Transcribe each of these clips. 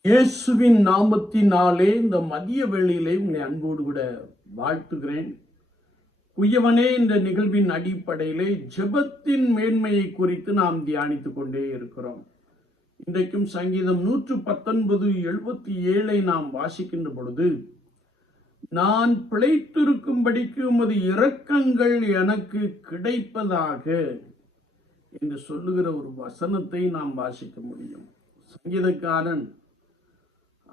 இயேசுவின் நாமத்தினாலே இந்த மதிய வேளையிலே உங்களை அன்போடு கூட வாழ்த்துகிறேன். குயவனே இந்த நிகழ்வின் அடிப்படையிலே ஜெபத்தின் மேன்மையை குறித்து நாம் தியானித்து கொண்டே இருக்கிறோம். இன்றைக்கும் சங்கீதம் நூற்று பத்தொன்பது எழுபத்தி ஏழை நாம் வாசிக்கின்ற பொழுது நான் பிழைத்திருக்கும்படிக்கு உமது இரக்கங்கள் எனக்கு கிடைப்பதாக என்று சொல்லுகிற ஒரு வசனத்தை நாம் வாசிக்க முடியும். சங்கீதக்காரன்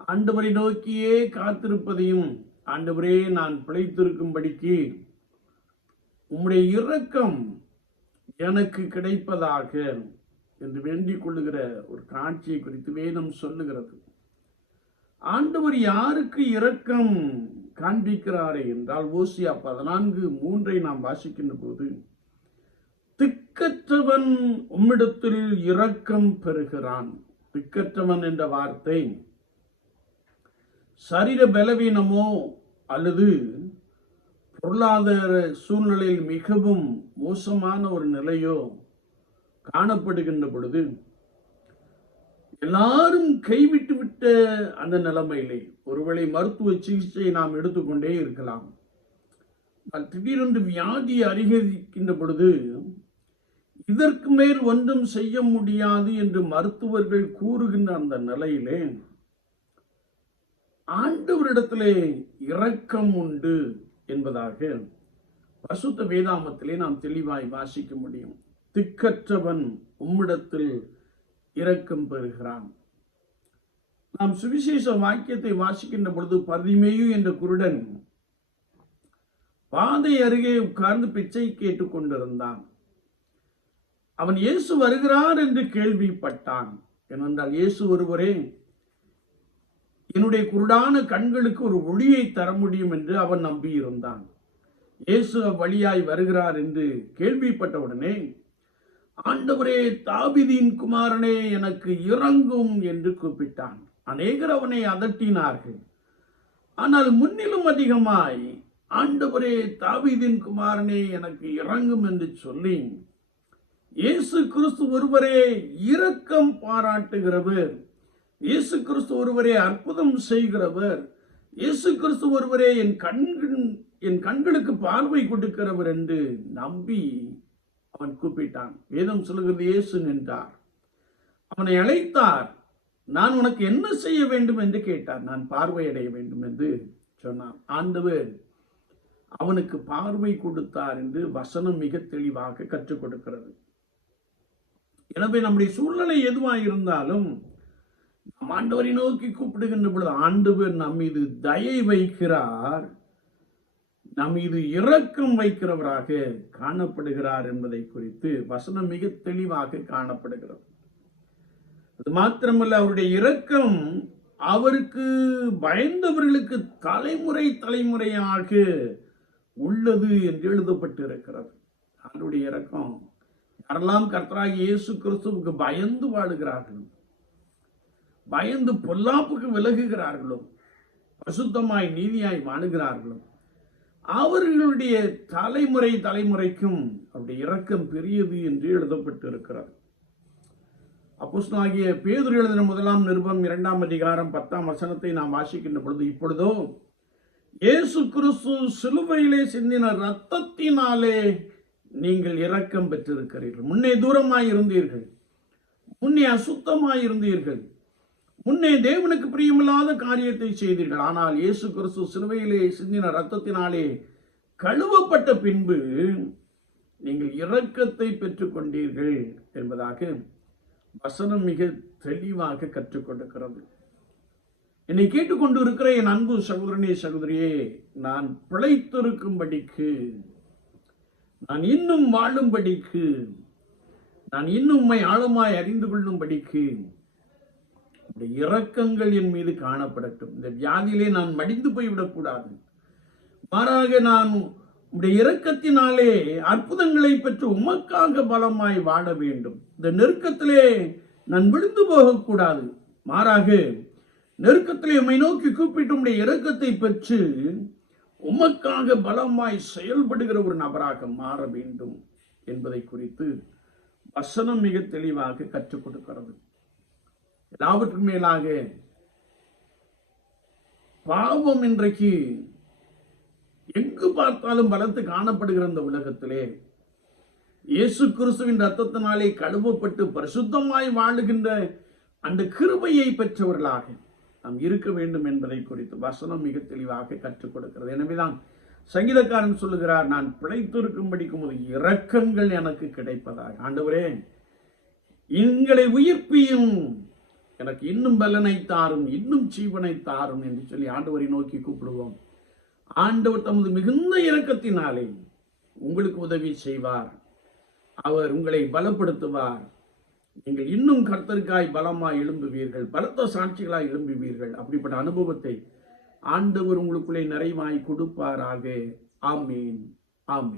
ஆண்டவரை நோக்கியே காத்திருப்பதையும் ஆண்டவரே நான் பிழைத்திருக்கும்படிக்கு உம்முடைய இரக்கம் எனக்கு கிடைப்பதாக என்று வேண்டிக் கொள்ளுகிற ஒரு காட்சியை குறித்து வேதம் சொல்லுகிறது. ஆண்டவர் யாருக்கு இரக்கம் காண்பிக்கிறாரே என்றால் ஓசியா பதினான்கு மூன்றை நாம் வாசிக்கின்ற போது திக்கற்றவன் உம்மிடத்தில் இரக்கம் பெறுகிறான். திக்கற்றவன் என்ற வார்த்தை சரீர பலவீனமோ அல்லது பொருளாதார சூழ்நிலையில் மிகவும் மோசமான ஒரு நிலையோ காணப்படுகின்ற பொழுது எல்லாரும் கைவிட்டு விட்ட அந்த நிலைமையிலே ஒருவேளை மருத்துவ சிகிச்சையை நாம் எடுத்துக்கொண்டே இருக்கலாம். திடீரென்று வியாதி அதிகரிக்கின்ற பொழுது இதற்கு மேல் ஒன்றும் செய்ய முடியாது என்று மருத்துவர்கள் கூறுகின்ற அந்த நிலையிலே ஆண்டவரிடத்திலே இரக்கம் உண்டு என்பதாக பசுத்த வேதாமத்திலே நாம் தெளிவாய் வாசிக்க முடியும். திக்கற்றவன் உம்மிடத்தில் இரக்கம் பெறுகிறான். நாம் சுவிசேஷ வாக்கியத்தை வாசிக்கின்ற பொழுது பதிமேயு என்ற குருடன் பாதை அருகே உட்கார்ந்து பிச்சை கேட்டுக் கொண்டிருந்தான். அவன் இயேசு வருகிறார் என்று கேள்விப்பட்டான். ஏனென்றால் இயேசு ஒருவரே என்னுடைய குருடான கண்களுக்கு ஒரு ஒளியை தர முடியும் என்று அவன் நம்பியிருந்தான் இயேசு அவ்வழியாய் வருகிறார் என்று கேள்விப்பட்டவுடனே ஆண்டவரே தாபிதின் குமாரனே எனக்கு இறங்கும் என்று கூப்பிட்டான். அநேகர் அவனை அதட்டினார்கள். ஆனால் முன்னிலும் அதிகமாய் ஆண்டவரே தாவீதின் குமாரனே எனக்கு இறங்கும் என்று சொல்லி இயேசு கிறிஸ்து ஒருவரே இரக்கம் பாராட்டுகிறவர். இயேசு கிறிஸ்து ஒருவரே அற்புதம் செய்கிறவர். இயேசு கிறிஸ்து ஒருவரே என் கண்கள் என் கண்களுக்கு பார்வை கொடுக்கிறவர் என்று நம்பி அவன் கூப்பிட்டான். வேதம் சொல்லுகிறது இயேசு நின்றார். அவனை அழைத்தார். நான் உனக்கு என்ன செய்ய வேண்டும்? என்று கேட்டார். நான் பார்வையடைய வேண்டும் என்று சொன்னான். ஆண்டவர் அவனுக்கு பார்வை கொடுத்தார் என்று வசனம் மிக தெளிவாக கற்றுக் கொடுக்கிறது. எனவே நம்முடைய சூழ்நிலை எதுவாக இருந்தாலும் ஆண்டவரை நோக்கி கூப்பிடுகின்ற பொழுது ஆண்டவர் நம் மீது தயை வைக்கிறார். நம் மீது இரக்கம் வைக்கிறவராக காணப்படுகிறார் என்பதை குறித்து வசனம் மிக தெளிவாக காணப்படுகிறது. அது மாத்திரமல்ல அவருடைய இரக்கம் அவருக்கு பயந்தவர்களுக்கு தலைமுறை தலைமுறையாக உள்ளது என்று எழுதப்பட்டு இருக்கிறது அவருடைய இரக்கம் யாரெல்லாம் கர்த்தராகி இயேசு கிறிஸ்துவுக்கு பயந்து வாழுகிறார்கள் பயந்து பொல்லாப்புக்கு விலகுகிறார்களோ பசுத்தமாய் நீதியாய் வாழுகிறார்களோ அவர்களுடைய தலைமுறை தலைமுறைக்கும் அவருடைய இரக்கம் பெரியது என்று எழுதப்பட்டு இருக்கிறது அப்போஸ்தலனாகிய பேதுரு எழுதின முதலாம் நிருபம் இரண்டாம் அதிகாரம் பத்தாம் வசனத்தை நாம் வாசிக்கின்ற பொழுது இப்பொழுதோ இயேசு கிறிஸ்து சிலுவையிலே சிந்தின ரத்தத்தினாலே நீங்கள் இரக்கம் பெற்றிருக்கிறீர்கள். முன்னே தூரமாய் இருந்தீர்கள். முன்னே அசுத்தமாய் இருந்தீர்கள். முன்னே தேவனுக்கு பிரியமில்லாத காரியத்தை செய்தீர்கள். ஆனால் இயேசு கிறிஸ்து சிலுவையிலே சிந்தின ரத்தத்தினாலே கழுவப்பட்ட பின்பு நீங்கள் இரக்கத்தை பெற்றுக்கொண்டீர்கள் என்பதாக வசனம் மிக தெளிவாக கற்றுக்கொண்டிருக்கிறது என்னை கேட்டுக்கொண்டு இருக்கிற என் அன்பு சகோதரனே சகோதரியே நான் பிழைத்திருக்கும்படிக்கு நான் இன்னும் வாழும்படிக்கு நான் இன்னும் உம்மை ஆழமாய் அறிந்து கொள்ளும்படிக்கு இந்த இரக்கங்கள் என் மீது காணப்படட்டும். இந்த வியாதியிலே நான் மடிந்து போய்விடக்கூடாது மாறாக நான் உடைய இரக்கத்தினாலே அற்புதங்களை பெற்று உமக்காக பலமாய் வாழ வேண்டும். இந்த நெருக்கத்திலே நான் விழுந்து போகக்கூடாது மாறாக நெருக்கத்திலே உம்மை நோக்கி கூப்பிட்டு உடைய இரக்கத்தை பெற்று உமக்காக பலமாய் செயல்படுகிற ஒரு நபராக மாற வேண்டும் என்பதை குறித்து வசனம் மிக தெளிவாக கற்றுக் கொடுக்கிறது. எல்லாவற்றுக்கும் மேலாக பாவம் இன்றைக்கு எங்கு பார்த்தாலும் பலத்து காணப்படுகிற இந்த உலகத்திலே இயேசு கிறிஸ்துவின் ரத்தத்தினாலே கழுவப்பட்டு பரிசுத்தமாய் வாழுகின்ற அந்த கிருபையை பெற்றவர்களாக நாம் இருக்க வேண்டும் என்பதை குறித்து வசனம் மிக தெளிவாக கற்றுக் கொடுக்கிறது. எனவேதான் சங்கீதக்காரன் சொல்லுகிறார் நான் பிழைத்திருக்கும்படிக்கும் ஒரு இரக்கங்கள் எனக்கு கிடைப்பதாக. ஆண்டவரே எங்களை உயிர்ப்பியும் எனக்கு இன்னும் பலனை தாரும் இன்னும் ஜீவனை தாரும் என்று சொல்லி ஆண்டவரை நோக்கி கூப்பிடுவோம். ஆண்டவர் தமது மிகுந்த இறக்கத்தினாலே உங்களுக்கு உதவி செய்வார். அவர் உங்களை பலப்படுத்துவார். நீங்கள் இன்னும் கர்த்தருக்காய் பலமாய் எழும்புவீர்கள் பலத்த சாட்சிகளாய் எழும்புவீர்கள். அப்படிப்பட்ட அனுபவத்தை ஆண்டவர் உங்களுக்குள்ளே நிறைவாய் கொடுப்பாராக. ஆமீன். ஆமீன்.